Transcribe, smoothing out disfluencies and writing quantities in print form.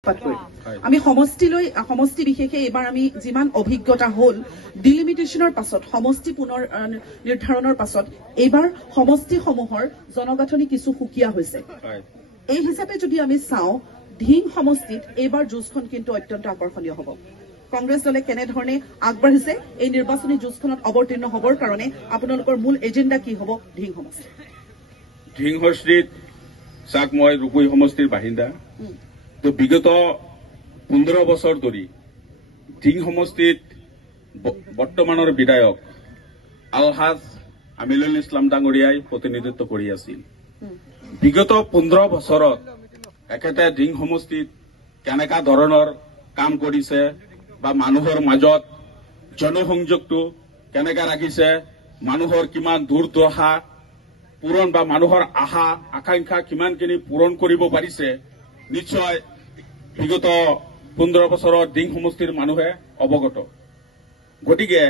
আমি সমষ্টি বিশেষে এবাৰ আমি যিমান অভিজ্ঞতা হল ডিলিমিটেশনৰ পাছত সমষ্টি পুনৰ নিৰ্ধাৰণৰ পাছত এইবাৰ সমষ্টিসমূহৰ জনগাঁথনি কিছু সুকীয়া হৈছে। এই হিচাপে যদি আমি চাওঁ ধিং সমষ্টিত এইবাৰ যুঁজখন কিন্তু অত্যন্ত আকৰ্ষণীয় হ'ব। কংগ্ৰেছ দলে কেনেধৰণে আগবাঢ়িছে এই নিৰ্বাচনী যুঁজখনত অৱতীৰ্ণ হ'বৰ কাৰণে আপোনালোকৰ মূল এজেণ্ডা কি হ'ব? ধিং সমষ্টি চাক মই ৰূপৈ সমষ্টিৰ বাসিন্দা। তো বিগত 15 বছৰ ধৰি ধিং সমষ্টিত বৰ্তমানৰ বিধায়ক আলহাজ আমিনুল ইছলাম ডাঙৰীয়াই প্ৰতিনিধিত্ব কৰি আছিল। বিগত 15 বছৰত একেটা ধিং সমষ্টিত কেনেকা ধৰণৰ কাম কৰিছে বা মানুহৰ মাজত জনসংযোগটো কেনেকা ৰাখিছে, মানুহৰ কিমান দুৰ্দশা পূৰণ বা মানুহৰ আশা আকাংক্ষা কিমানখিনি পূৰণ কৰিব পাৰিছে, নিশ্চয় বিগত 15 বছৰত ধিং সমষ্টিৰ মানুহে অৱগত। গতিকে